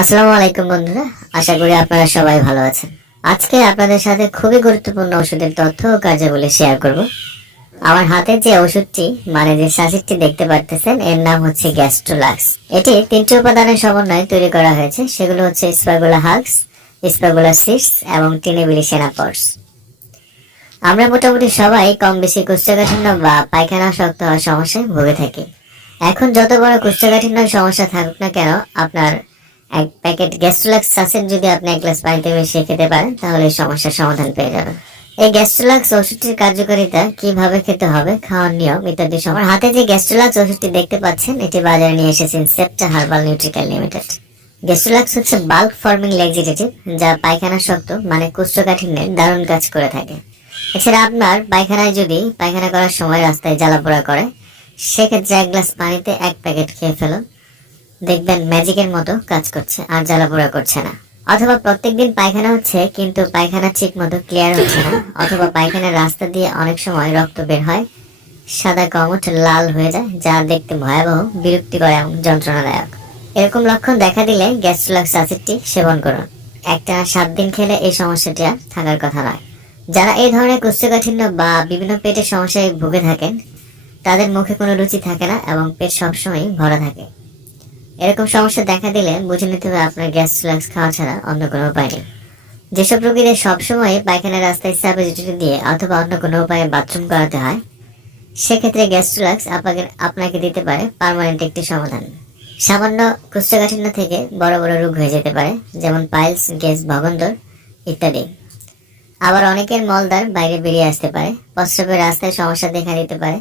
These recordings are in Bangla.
আসসালামু আলাইকুম বন্ধুরা, আশা করি আপনারা সবাই ভালো আছেন। আজকে আপনাদের সাথে খুবই গুরুত্বপূর্ণ ওষুধের তথ্য ও কার্যাবলী শেয়ার করব। আমার হাতে যে ওষুধটি মানে যে শাসিকটি দেখতে পারতেছেন, এর নাম হচ্ছে গ্যাস্ট্রোলাক্স। এটি তিনটি উপাদানের সমন্বয়ে তৈরি করা হয়েছে, সেগুলো হচ্ছে স্পাগুলা হাক্স স্পাগুলা সিডস এবং টিনেবিলি সেনাপটস আমরা মোটামুটি সবাই কম বেশি কোষ্ঠকাঠিন্য বা পায়খানা শক্ত হওয়ার সমস্যায় ভুগে থাকি। এখন যত বড় কোষ্ঠকাঠিন্য সমস্যা থাকুক না কেন, আপনার এক প্যাকেট গ্যাস্ট্রোলাক্স সাসেট যদি আপনি এক গ্লাস পানিতে মিশিয়ে খেতে পারেন, তাহলে এই সমস্যার সমাধান পেয়ে যাবেন। এই গ্যাস্ট্রোলাক্স ওষুধটির কার্যকারিতা কীভাবে খেতে হবে, খাওয়ার নিয়ম ইত্যাদি আমার হাতে যে গ্যাস্ট্রোলাক্স ওষুধটি দেখতে পাচ্ছেন, এটি বাজারে নিয়ে এসেছেন সেপ্টা হার্বাল নিউট্রিক্যাল লিমিটেড গ্যাস্ট্রোলাক্স হচ্ছে বাল্ক ফর্মিং লেগজিটেটিভ যা পায়খানা শক্ত মানে কোষ্ঠকাঠিন্যের দারুণ কাজ করে থাকে। এছাড়া আপনার পায়খানায় যদি পায়খানা করার সময় রাস্তায় জ্বালাপোড়া করে, সেক্ষেত্রে এক গ্লাস পানিতে এক প্যাকেট খেয়ে ফেলুন। দেখবেন ম্যাজিকের মতো কাজ করছে, আর জ্বালাপোড়া করছে না। অথবা প্রত্যেকদিন পায়খানা হচ্ছে, কিন্তু পায়খানা ঠিক মতো ক্লিয়ার হচ্ছে না। অথবা পায়খানার রাস্তা দিয়ে অনেক সময় রক্ত বের হয়, সাদা কমট লাল হয়ে যায়, যা দেখতে ভয়াবহ, বিরক্তিকর এবং যন্ত্রণাদায়ক। এরকম লক্ষণ দেখা দিলে গ্যাস্ট্রোলাক্স অ্যাসিডটি সেবন করুন। একটা সাত দিন খেলে এই সমস্যাটি আর থাকার কথা নয়। যারা এই ধরনের কোষ্ঠকাঠিন্য বা বিভিন্ন পেটের সমস্যায় ভুগে থাকেন, তাদের মুখে কোনো রুচি থাকে না এবং পেট সবসময় ভরা থাকে। এরকম সমস্যা দেখা দিলে বুঝে নিতে হবে আপনার গ্যাস ফ্লাক্স খাওয়া ছাড়া অন্য কোনো উপায় নেই। যেসব রোগীদের সবসময় পায়খানা রাস্তায় সাবজেক্ট দিয়ে অথবা অন্য কোনো উপায়ে বাথরুম করাতে হয়, সেক্ষেত্রে গ্যাস গ্যাস্ট্রোলাক্স আপনাকে আপনাকে দিতে পারে পারমানেন্ট একটি সমাধান। সামান্য কুষ্ঠকাঠিন্য থেকে বড় বড় রোগ হয়ে যেতে পারে, যেমন পাইলস, গ্যাস, ভগন্দর ইত্যাদি। আবার অনেকের মলদার বাইরে বেরিয়ে আসতে পারে, প্রস্রাবের রাস্তায় সমস্যা দেখা দিতে পারে।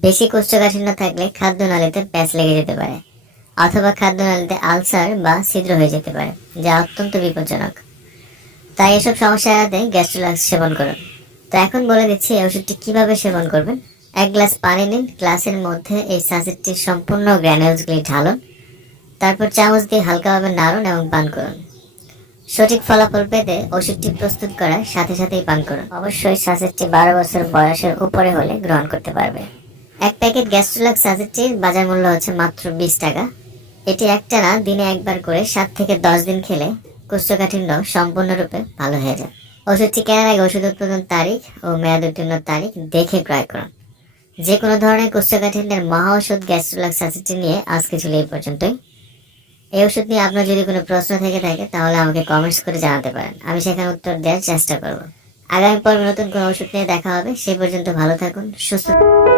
বেশি কোষ্ঠকাঠিন্য থাকলে খাদ্য নালীতে প্যাচ লেগে যেতে পারে। অথবা খাদ্যনালীতে আলসার বা ছিদ্র হয়ে যেতে পারে, যা অত্যন্ত বিপজ্জনক। তাই এসব সমস্যা এড়াতে গ্যাস্ট্রোলাক্স সেবন করুন। তো এখন বলে দিচ্ছি এই ওষুধটি কীভাবে সেবন করবেন। এক গ্লাস পানি নিন, গ্লাসের মধ্যে এই সাসেটটির সম্পূর্ণ গ্র্যানুলসগুলি ঢালুন, তারপর চামচ দিয়ে হালকাভাবে নাড়ুন এবং পান করুন। সঠিক ফলাফল পেতে ওষুধটি প্রস্তুত করার সাথে সাথেই পান করুন। অবশ্যই সাসেটটি বারো বছর বয়সের উপরে হলে গ্রহণ করতে পারবে। এক প্যাকেট গ্যাস্ট্রোলাক্স সাসেটটির বাজার মূল্য হচ্ছে মাত্র বিশ টাকা। এটি একটানা দিনে একবার করে সাত থেকে দশ দিন খেলে কোষ্ঠকাঠিন্য সম্পূর্ণরূপে ভালো হয়ে যায়। ওষুধটি কেনার আগে ওষুধ উৎপাদন তারিখ ও মেয়াদ উত্তীর্ণ তারিখ দেখে ক্রয় করুন। যে কোনো ধরনের কোষ্ঠকাঠিন্যের মহা ওষুধ, গ্যাস্ট্রোলাক্স, অ্যাসিডটি নিয়ে আজকে ছিল এই পর্যন্তই। এই ওষুধ নিয়ে আপনার যদি কোনো প্রশ্ন থেকে থাকে, তাহলে আমাকে কমেন্টস করে জানাতে পারেন। আমি সেখানে উত্তর দেওয়ার চেষ্টা করব। আগামী পর্বে নতুন কোনো ওষুধ নিয়ে দেখা হবে। সেই পর্যন্ত ভালো থাকুন, সুস্থ থাকুন।